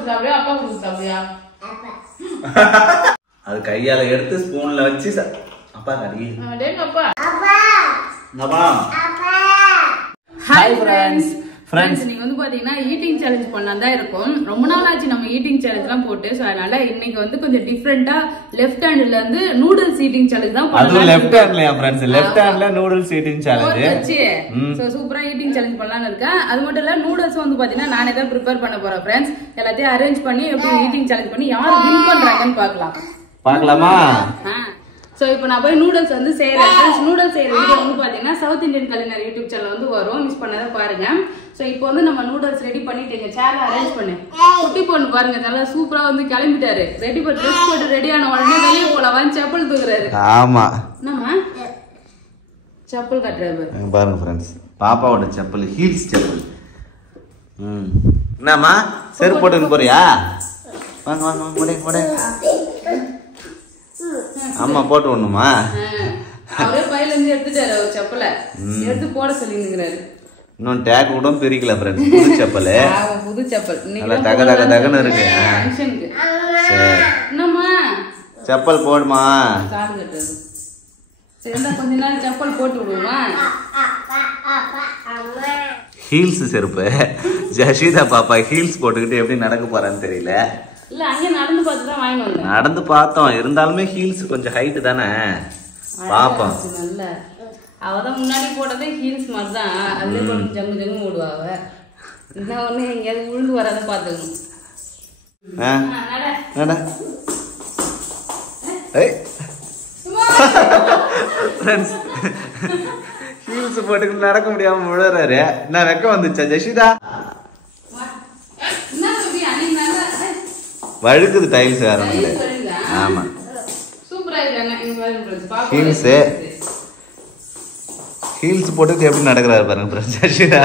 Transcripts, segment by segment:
கொடுத்து சாப்பிடுறியா அப்பா கொடுத்து சாப்பிடுறியா? அது கையால எடுத்து ஸ்பூன்ல வச்சு அப்பா கடி. அப்பா ஹாய் ஃப்ரெண்ட்ஸ். ஃப்ரெண்ட்ஸ் நீங்க வந்து பாத்தீங்கன்னா ஈட்டிங் சேலஞ்ச் பண்ணலாம் தான் இருக்கும். ரொம்ப நாள் ஆச்சு நம்ம ஈட்டிங் சேலஞ்ச் எல்லாம் போட்டு. சோ அதனால இன்னைக்கு வந்து கொஞ்சம் டிஃபரெண்டா லெஃப்ட் ஹேண்ட்ல இருந்து நூடுல்ஸ் ஈட்டிங் சேலஞ்ச் தான் பண்ணலாம். அது லெஃப்ட் ஹேண்ட்லயா ஃப்ரெண்ட்ஸ்? லெஃப்ட் ஹேண்ட்ல நூடுல்ஸ் ஈட்டிங் சேலஞ்ச். சோ சூப்பரா ஈட்டிங் சேலஞ்ச் பண்ணலாம்னு இருக்கேன். அது மட்டும் இல்ல நூடுல்ஸ் வந்து பாத்தீங்கன்னா நானே தான் ப்ரிப்பேர் பண்ண போறேன் ஃப்ரெண்ட்ஸ். எல்லாத்தையும் அரேஞ்ச் பண்ணி எப்படி ஈட்டிங் சேலஞ்ச் பண்ணி யார் வின் பண்றாங்கன்னு பார்க்கலாமா? சோ இப்போ நான் போய் நூடுல்ஸ் வந்து செய்யறேன். நூடுல்ஸ் செய்யற வீடியோ வந்து பாத்தீங்கன்னா சவுத் இந்தியன் கலினர் யூடியூப் சேனல் வந்து வரும். மிஸ் பண்ணாத பாருங்க. சோ இப்போ வந்து நம்ம நூடுல்ஸ் ரெடி பண்ணிட்டீங்க. சேர்ல அரேஞ்ச் பண்ணு. குட்டி பொண்ணு பாருங்க நல்லா சூப்பரா வந்து கிளம்பிட்டாரு. ரெடி பண்ணி ட்ரெஸ் போட்டு ரெடி ஆன உடனே வெளியே போல வந்து செப்பல் தூக்குறாரு. ஆமா என்னம்மா செப்பல் கட்டுறாரு பாருங்க ஃப்ரெண்ட்ஸ். பாப்பாவோட செப்பல் ஹீல்ஸ் செப்பல். என்னம்மா செருப்பு போட்டுன்னு போறியா? வாங்க வாங்க முடை முடை. அம்மா போட்டு விடணுமா? அவரே பையில இருந்து எடுத்துட்டாரு ஒரு செப்பலை எடுத்து போட சொல்லிருக்கிறாரு. இன்னும் டேக் கூட பிரிக்கல ஃப்ரெண்ட்ஸ். புது செப்பல். புது செப்பல் நல்லா தக தக தகன்னு இருக்கு. என்னம்மா செப்பல் போடுமா? காது கட்டுறது. சரி கொஞ்ச நாள் செப்பல் போட்டு விடுவோமா? ஹீல்ஸ் செருப்பு. ஜஷிதா பாப்பா ஹீல்ஸ் போட்டுக்கிட்டு எப்படி நடக்க போறான்னு தெரியல. இல்ல அங்க நடந்து பார்த்து தான் வாங்கி வந்தேன். நடந்து பார்த்தோம். இருந்தாலுமே ஹீல்ஸ் கொஞ்சம் ஹைட் தானே. பாப்போம். நல்ல அவதான் முன்னாடி போட்டதே ஹீல்ஸ் மாதிரி தான். அதுல போட்டு ஜங்கு ஜங்கு ஓடுவாங்க. என்ன ஒண்ணு எங்கேயாவது உழுந்து வராத பாத்துக்கணும். ஹீல்ஸ் போட்டுக்கிட்டு நடக்க முடியாம விழுறாரு. என்ன வெக்கம் வந்துச்சா ஜஷிதா? வழுக்குது டைல்ஸ் வேற. ஆமா ஹீல்ஸ் ஹீல்ஸ் போட்டு எப்படி நடக்கிறாரு பாருங்க. ஜஷிதா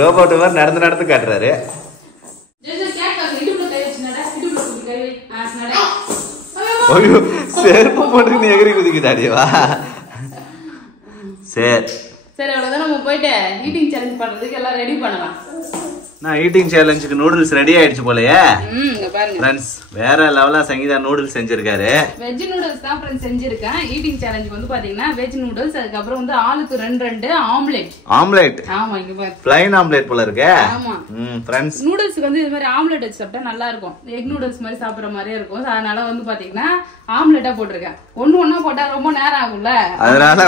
ரோபோட் மாதிரி நடந்து நடந்து காட்டுறாரு. ஐயோ செருப்பு போட்டு எகிரி குதிக்குதாடிவா. சரி சரி அவ்வளவுதான். நம்ம போயிட்டு ஈட்டிங் சேலஞ்ச் பண்றதுக்கு எல்லாம் ரெடி பண்ணலாம். நான் ஈட்டிங் சேலஞ்சுக்கு நூடுல்ஸ் ரெடி ஆயிடுச்சு போலயே. ஃப்ரெண்ட்ஸ் வேற லெவலா சங்கீதா நூடுல்ஸ் செஞ்சிருக்காரு. வெஜ் நூடுல்ஸ் தான் ஃப்ரெண்ட்ஸ் செஞ்சிருக்கேன். ஈட்டிங் சேலஞ்சுக்கு வந்து பாத்தீங்கன்னா வெஜ் நூடுல்ஸ், அதுக்கு அப்புறம் வந்து ஆளுக்கு 2 ஆம்லெட். ஆம்லெட்? ஆமா இங்க பாரு ப்ளைன் ஆம்லெட் போல இருக்கு. ஆமா ஃப்ரெண்ட்ஸ் நூடுல்ஸ்க்கு வந்து இது மாதிரி ஆம்லெட் வச்சு சாப்பிட்டா நல்லா இருக்கும். எக் நூடுல்ஸ் மாதிரி சாப்பிடுற மாதிரியே இருக்கும். அதனால வந்து பாத்தீங்கன்னா ஆம்லெட்டா போட்டிருக்கேன். ஒண்ணா போட்டா ரொம்ப நேரம் ஆகும்ல. அதனால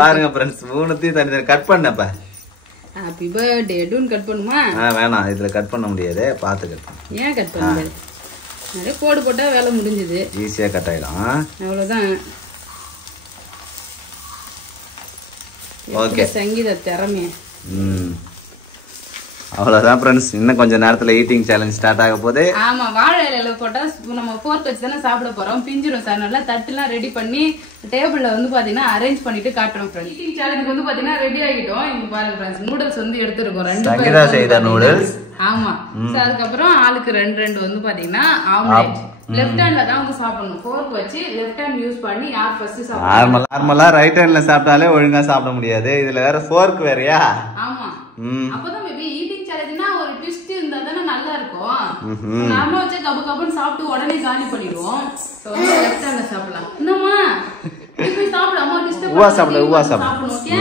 பாருங்க ஃப்ரெண்ட்ஸ் மூணுத்தையும் தனித்தனி கட் பண்ணப்ப. ஹாப்பி பர்த்டே டூன் கட் பண்ணுமா? வேணாம் இதுல கட் பண்ண முடியாது. பாத்து கட் பண்ணு. ஏன் கட் பண்ண முடியாது? நிறைய கோடு போட்டா வேலை முடிஞ்சது. ஈஸியா கட் ஆயிடும். அவ்வளவுதான். ஓகே சங்கீத திறமை. அவ்வளவுதான் ஃப்ரெண்ட்ஸ். இன்னும் கொஞ்ச நேரத்துல ஈட்டிங் சேலஞ்ச் ஸ்டார்ட் ஆக போகுது. ஆமா வாழை இலையில போட்டா நம்ம ஃபோர்க் வச்சு தானே சாப்பிட போறோம். பிஞ்சிரும் சார். நல்லா தட்டுலாம் ரெடி பண்ணி டேபிள்ல வந்து பாத்தீங்கன்னா அரேஞ்ச் பண்ணிட்டு காட்டுறோம் ஃப்ரெண்ட்ஸ். ஈட்டிங் சேலஞ்சுக்கு வந்து பாத்தீங்கன்னா ரெடி ஆகிட்டோம். இங்க பாருங்க ஃப்ரெண்ட்ஸ் நூடுல்ஸ் வந்து எடுத்துருக்கோம். 2 சங்கீதா செய்த நூடுல்ஸ். ஆமா அதுக்கப்புறம் ஆளுக்கு 2 வந்து பாத்தீங்கன்னா ஆம்லெட். லெஃப்ட் ஹேண்ட்ல தான் வந்து சாப்பிடணும். ஃபோர்க் வச்சு லெஃப்ட் ஹேண்ட் யூஸ் பண்ணி யார் ஃபர்ஸ்ட் சாப்பிடணும். நார்மலா ரைட் ஹேண்ட்ல சாப்பிட்டாலே ஒழுங்கா சாப்பிட முடியாது. இதுல வேற ஃபோர்க் வேறயா? ஆமா அப்பதான் மேபி ஈட்டிங் சேலஞ்சுனா ஒரு ட்விஸ்ட் இருந்தா தானே நல்லா இருக்கும். நாம வச்சு கப கபன்னு சாப்பிட்டு உடனே காலி பண்ணிடுவோம். சோ வந்து லெஃப்ட் ஹேண்ட்ல சாப்பிடலாம். என்னம்மா இப்படி சாப்பிடு. அம்மா டிஸ்டர்ப் உவா சாப்பிடணும். ஓகே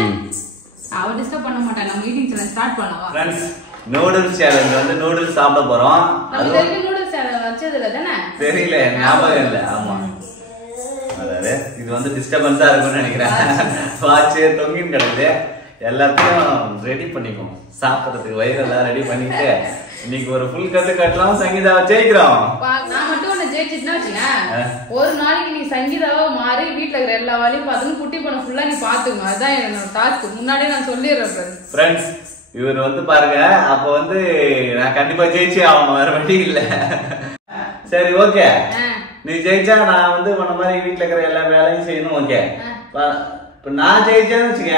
அவ டிஸ்டர்ப் பண்ண மாட்டா. நம்ம ஈட்டிங் சேலஞ்ச் ஸ்டார்ட் பண்ணலாம். ஃப்ரெண்ட்ஸ் நூடுல்ஸ் சேலஞ்ச் வந்து நூடுல்ஸ் சாப்பிட போறோம். நம்ம தெரிஞ்ச நூடுல்ஸ் சேலஞ்ச் வச்சதுல தானே தெரியல ஞாபகம் இல்ல. ஆமா அதாவது இது வந்து டிஸ்டர்பன்ஸா இருக்கும்னு நினைக்கிறேன். வாட்ச் தொங்கின்னு கிடக்குது. எல்லாத்தையும் ரெடி பண்ணிக்கோம் சாப்பிட்றதுக்கு. வயிறெல்லாம் ரெடி பண்ணிட்டு இன்னைக்கு ஒரு ஃபுல் கட்டு கட்டலாம். சங்கீதாவை ஜெயிக்கிறோம். நான் மட்டும் ஒண்ணு ஜெயிச்சிட்டுனா வச்சுங்க, ஒரு நாளைக்கு நீ சங்கீதாவா மாறி வீட்டுல இருக்கிற எல்லா வேலையும் பார்த்து குட்டி பண்ண ஃபுல்லா நீ பாத்துக்கணும். அதுதான் என்னோட டாஸ்க். முன்னாடியே நான் சொல்லிடுறேன் ஃப்ரெண்ட்ஸ். இவர் வந்து பாருங்க அப்ப வந்து நான் கண்டிப்பா ஜெயிச்சே ஆகணும். வேற வழி இல்ல. சரி ஓகே நீ ஜெயிச்சா நான் வந்து உன்ன மாதிரி வீட்டுல இருக்கிற எல்லா வேலையும் செய்யணும். ஓகே இப்ப நான் ஜெயிச்சேன்னு வச்சுக்க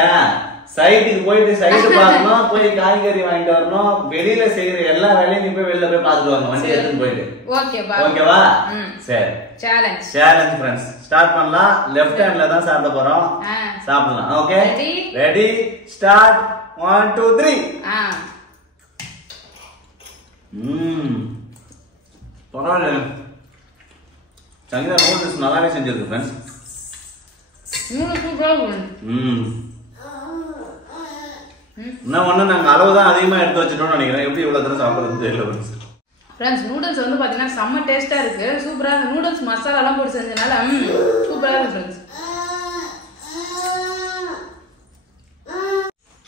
சைட்டுக்கு போயிட்டு சைட்டு பார்க்கணும். போய் காய்கறி வாங்கிட்டு வரணும். வெளியில செய்யற எல்லா வேலையும் நீ போய் வெளியில போய் பார்த்துட்டு வரணும். வண்டி எடுத்துட்டு போயிட்டு. ஓகேவா? சரி சேலஞ்ச் ஃப்ரெண்ட்ஸ் ஸ்டார்ட் பண்ணலாம். லெஃப்ட் ஹேண்ட்ல தான் சாப்பிட போறோம். சாப்பிடலாம். Okay ready start. 1 2 3. பரவாயில்ல. சங்கீதா நூடுல்ஸ் நல்லாவே செஞ்சிருக்கு ஃப்ரெண்ட்ஸ். என்ன ஒண்ணு நாங்க அளவு தான் அதிகமா எடுத்து வச்சிட்டோம்னு நினைக்கிறேன். எப்படி இவ்வளவு தூரம் சாப்பிடுறது தெரியல ஃப்ரெண்ட்ஸ். நூடுல்ஸ் வந்து பாத்தீங்கன்னா செம்ம டேஸ்டா இருக்கு. சூப்பரா இருக்கு. நூடுல்ஸ் மசாலா எல்லாம் போட்டு செஞ்சனால சூப்பரா இருக்கு ஃப்ரெண்ட்ஸ்.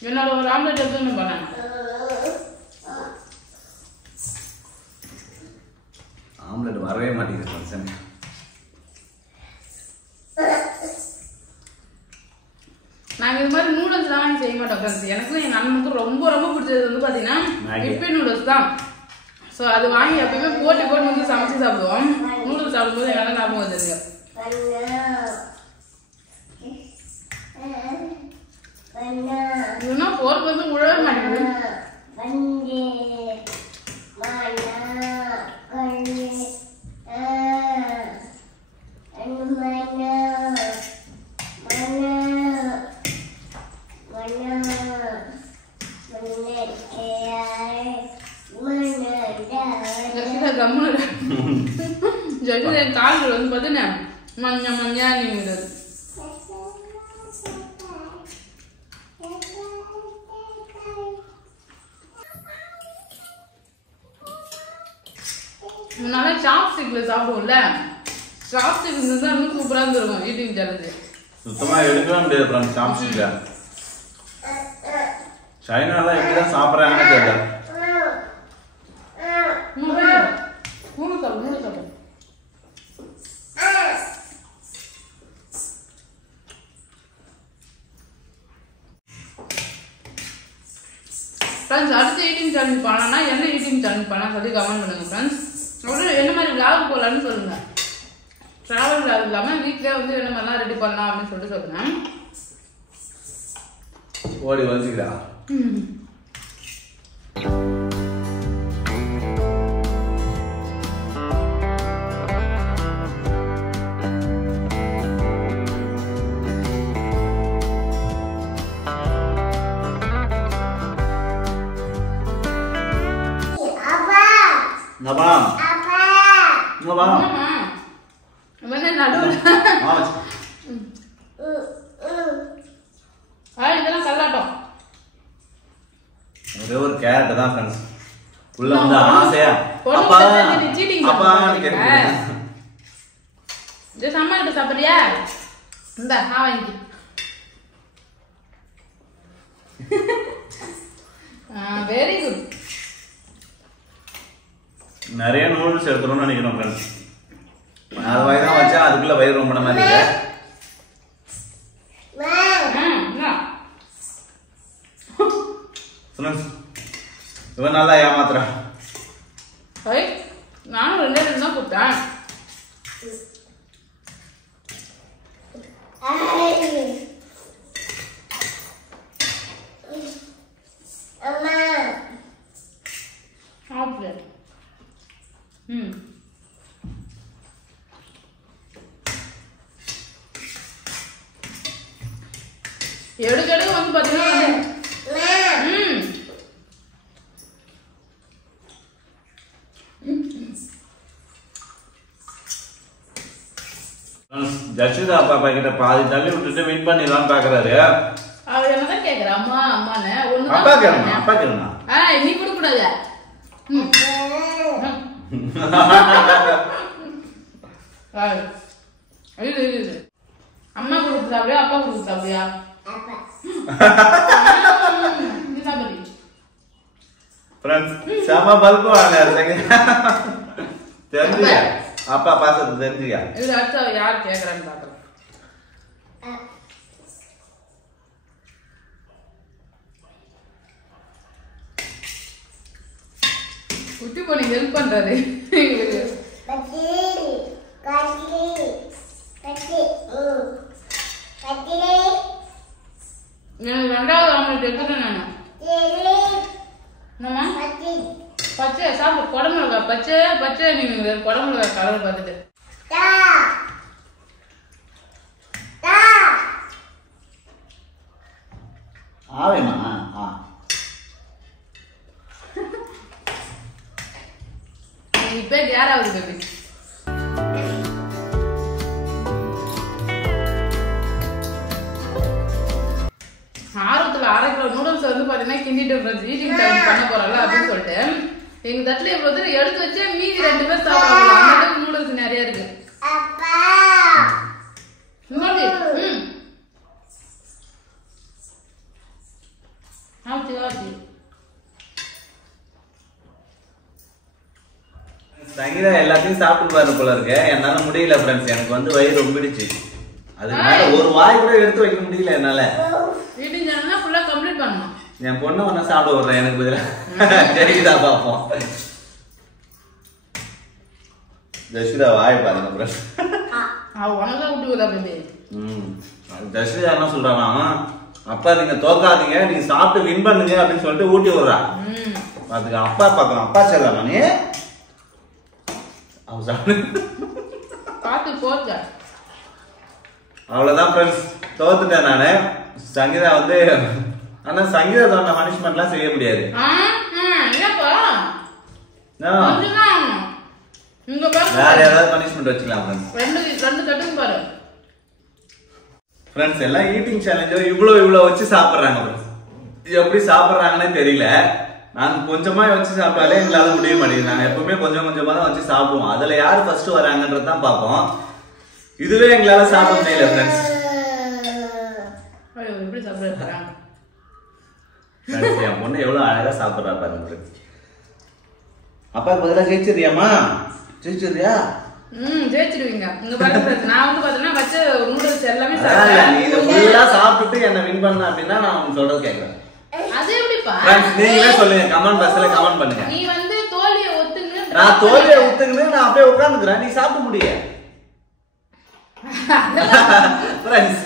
என்னோட ஒரு ஆம்லெட் எடுத்து பண்ணேன். ஆம்லெட் வரவே மாட்டேங்குது ஃப்ரெண்ட்ஸ். நாங்க இது மாதிரி நூடுல்ஸ் தான் செய்ய மாட்டோம் ஃப்ரெண்ட்ஸ். எனக்கும் எங்க அண்ணனுக்கும் ரொம்ப ரொம்ப பிடிச்சது வந்து பாத்தீங்கன்னா இப்பி நூடுல்ஸ் தான். ஸோ அது வாங்கி எப்பயுமே போட்டு போட்டு வந்து சமைச்சு சாப்பிடுவோம். நூடுல்ஸ் சாப்பிடும்போது என்னால ஞாபகம் வந்துருங்க. இதுனா போர்க்கு வந்து உழவே மாட்டேங்குது. என் கால்கள் வந்து பாத்தீங்கன்னா மஞ்ச மஞ்சா நீங்கிறது. முன்னால சாப்ஸ்டிக்ல சாப்பிடுவோம்ல, சாப்ஸ்டிக் இருந்தா இன்னும் சூப்பரா இருந்திருக்கும் ஈட்டிங் சேலஞ்சு. சுத்தமா எடுக்கவே முடியாது ஃப்ரெண்ட்ஸ் சாப்ஸ்டிக்ல. சைனால எப்படிதான் சாப்பிடுறாங்கன்னு தெரியல. ஃப்ரெண்ட்ஸ் அடுத்து ஈட்டிங் சேலஞ்ச் பண்ணலாம்னா என்ன ஈட்டிங் சேலஞ்ச் பண்ணலாம் சொல்லி கமெண்ட் பண்ணுங்க ஃப்ரெண்ட்ஸ். அப்புறம் என்ன மாதிரி விளாக் போகலான்னு சொல்லுங்க. ட்ராவல் விளாக் இல்லாமல் வீட்டிலே வந்து என்ன மாதிரிலாம் ரெடி பண்ணலாம் அப்படின்னு சொல்லிட்டு சொல்லுங்க. ஓடி வந்துக்கிறா. Ngapa? Apa? Ngapa? Mana nadu? இதெல்லாம் கல்லாட்டம். ஒரே ஒரு கேரட் தான் ஃப்ரெண்ட்ஸ். உள்ள வந்து ஆசையா அப்பா அப்பா கேக்குறேன். இது சம்மா கிட்ட சாப்பிடுறியா? இந்தா நான் வாங்கி. Very good. நிறைய நூடுல்ஸ் எடுத்துறோம்னு நினைக்கிறோம் ஃப்ரெண்ட்ஸ். அது வாய் தான் வச்சா அதுக்குள்ள வயிறு ரொம்ப மாதிரி இருக்கு. ஃப்ரெண்ட்ஸ் இவன் நல்லா ஏமாத்துறான். நானும் ரெண்டே தான் கொடுத்தேன். எடுக்க வந்து பாத்தீங்கன்னா ஜஷிதா பாப்பா கிட்ட பாதி தள்ளி விட்டுட்டு வின் பண்ணிடலாம் பாக்குறாரு. அவர் என்னதான் கேக்குறா அம்மா அம்மான்னு ஒண்ணு அப்பா கேக்குறா அப்பா கேக்குறா. நீ கொடுக்க கூடாது. அம்மா கொடுத்து சாப்பிடுயா அப்பா கொடுத்து சாப்பிடுயா? செம பல்பு தெரிஞ்சுயா அப்பா பாசத்து தெரிஞ்சுயா? இது அடுத்த யார் கேக்குறான்னு பாக்கலாம். குட்டி பொண்ணு ஹெல்ப் பண்றாரு. ரெண்டாவது ஆம்லெட் எடுத்துட்டேன் நானு. என்னம்மா பச்சை சாப்பிடு. குடமிளகா பச்சை பச்சை நீங்க குடமிளகா கலர் பார்த்துட்டு ஆவேமா இப்ப யாராவது பேபி ஆர்வத்துல 1/2 கிலோ நூடுல்ஸ் வந்து பாத்தீங்கன்னா கிண்டிட்டு ஈட்டிங் சேலஞ்ச் பண்ண போறாங்க அப்படின்னு சொல்லிட்டு எங்க தட்டுல இவ்வளவு எடுத்து வச்சே மீதி 2 பேர் சாப்பிடுறாங்க. அந்த அளவுக்கு நூடுல்ஸ் நிறைய இருக்கு. சங்கீதா எல்லாத்தையும் சாப்பிட்டு பாரு போல இருக்கு. என்னால முடியல ஃப்ரெண்ட்ஸ். எனக்கு வந்து வயிறு ரொம்பிடுச்சு. அதனால ஒரு வாய் கூட எடுத்து வைக்க முடியல என்னால. ஈட்டிங் சேலஞ்ச் ஃபுல்லா கம்ப்ளீட் பண்ணனும். என் பொண்ணு ஒண்ணு சாப்பிட விடுறேன் எனக்கு பதிலா. ஜெயிதா பாப்போம். ஜெசிதா வாய் பாருங்க ஃப்ரெண்ட்ஸ். உனக்கு விட்டுக்குதா பேபி? ஜெசிதா என்ன சொல்றானா, அப்பா நீங்க தோக்காதீங்க, நீங்க சாப்பிட்டு வின் பண்ணுங்க அப்படின்னு சொல்லிட்டு ஊட்டி விடுறா. அதுக்கு அப்பா பார்க்கலாம். அப்பா சொல்லலாம் நீ பாத்து போங்க. அவ்வளவுதான் ஃப்ரெண்ட்ஸ், தோத்துட்டேன் நானு. சங்கீதா வந்து ஆனா சங்கீதா சொன்ன பனிஷ்மெண்ட்லாம் செய்ய முடியாது. வேற ஏதாவது பனிஷ்மெண்ட் வச்சுக்கலாம் ஃப்ரெண்ட்ஸ். எல்லாம் ஈட்டிங் சேலஞ்சோ இவ்வளவு வச்சு சாப்பிடுறாங்க ஃப்ரெண்ட்ஸ். எப்படி சாப்பிடுறாங்கன்னே தெரியல. நாங்க கொஞ்சமா வச்சு சாப்பிட்டாலே எங்களால முடிய மாட்டேங்குது. நாங்க எப்பவுமே கொஞ்சம் கொஞ்சமா தான் வச்சு சாப்பிடுவோம். அதுல யாரு ஃபர்ஸ்ட் வராங்கன்றது தான் பார்ப்போம். இதுவே எங்களால சாப்பிட முடியல ஃப்ரெண்ட்ஸ். எப்படி சாப்பிடுறாங்க என் பொண்ணு எவ்வளவு அழகா சாப்பிடுறா பாருங்க. அப்பா பதிலா ஜெயிச்சிருக்கியாமா? ஜெயிச்சிருக்கியா? ஜெயிச்சிருவீங்க. இங்க பாருங்க, நான் வந்து பாத்தீங்கன்னா வச்ச நூடுல்ஸ் எல்லாமே சாப்பிட்டேன். நீ இத ஃபுல்லா சாப்பிட்டுட்டு என்ன வின் பண்ண அப்படினா நான் உனக்கு சொல்றது கேக்குறேன். அது எப்படிப்பா? நீங்களே சொல்லுங்க, கமெண்ட் பாக்ஸ்ல கமெண்ட் பண்ணுங்க. நீ வந்து தோல்வியை ஒத்துங்க. நான் தோல்வியை ஒத்துங்கன்னு நான் அப்படியே உட்கார்ந்துக்கறேன். நீ சாப்பிட முடிய. फ्रेंड्स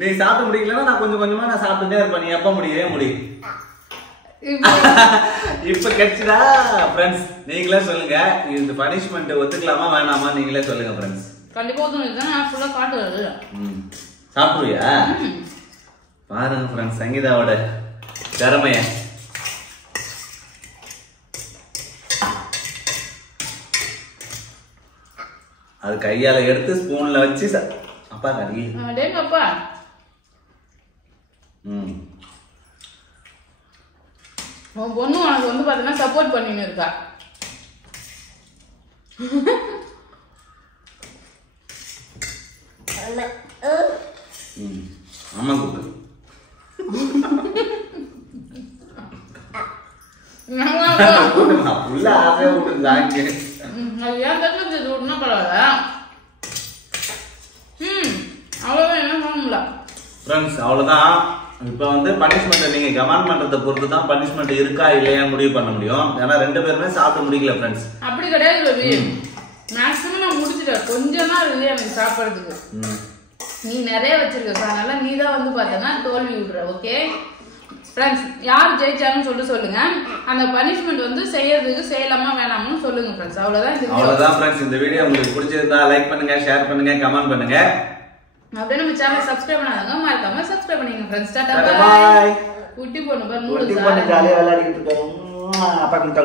நீ சாப்பிட முடியலனா நான் கொஞ்சம் கொஞ்சமா நான் சாப்பிட்டே இருப்பேன். நீ எப்ப முடியவே முடியும். இப்ப கெட்சிடா फ्रेंड्स. நீங்களே சொல்லுங்க, இந்த பனிஷ்மென்ட் ஒத்துக்கலாமா வேணாமா நீங்களே சொல்லுங்க फ्रेंड्स. கண்டிப்பா ஒத்துங்க. நான் ஃபுல்லா காட்டுறது. சாப்பிடுவியா? பாருங்க फ्रेंड्स சங்கீதாவோட திறமைய. அது கையால எடுத்து ஸ்பூன்ல வச்சு அப்பா கறி. டேய் அப்பா. உன் பொண்ணு உனக்கு வந்து பாத்தீங்கன்னா சப்போர்ட் பண்ணின்னு இருக்கா. அம்மா கூப்பிடு. உள்ள ஆசையா விட்டு தாங்க. ஏன் தட்டு விட்டுனா பரவாயில்ல. அவ்வளவுதான், என்ன பண்ண முடியல ஃப்ரெண்ட்ஸ். அவ்வளவுதான். இப்ப வந்து பனிஷ்மெண்ட் நீங்க கமெண்ட் பண்றத பொறுத்து தான் பனிஷ்மெண்ட் இருக்கா இல்லையா முடிவு பண்ண முடியும். ஏன்னா 2 பேருமே சாப்பிட முடியல ஃப்ரெண்ட்ஸ். அப்படி கிடையாது ரவி. மேக்ஸிமம் நான் முடிச்சிட்டேன். கொஞ்சம் தான் இருக்கு எனக்கு சாப்பிடுறதுக்கு. நீ நிறைய வச்சிருக்க, அதனால நீ தான் வந்து பார்த்தனா தோல்வி விடுற. ஓகே ஃப்ரெண்ட்ஸ், யார் ஜெயிச்சாங்கன்னு சொல்லுங்க. அந்த பனிஷ்மெண்ட் வந்து செய்யறதுக்கு செய்யலாமா வேணாமான்னு சொல்லுங்க ஃப்ரெண்ட்ஸ். அவ்வளவுதான் ஃப்ரெண்ட்ஸ். இந்த வீடியோ உங்களுக்கு பிடிச்சிருந்தா லைக் பண்ணுங்க, ஷேர் பண்ணுங்க, கமெண்ட் பண்ணுங்க. அப்படியே நம்ம சேனலை சப்ஸ்கிரைப் பண்ணாதவங்க மறக்காம சப்ஸ்கிரைப் பண்ணிங்க ஃப்ரெண்ட்ஸ். Tata bye. குட்டி பொண்ணு பாரு நூடுல்ஸ் ஜாலியா விளையாடிட்டு இருக்கோம். அப்பா கிட்ட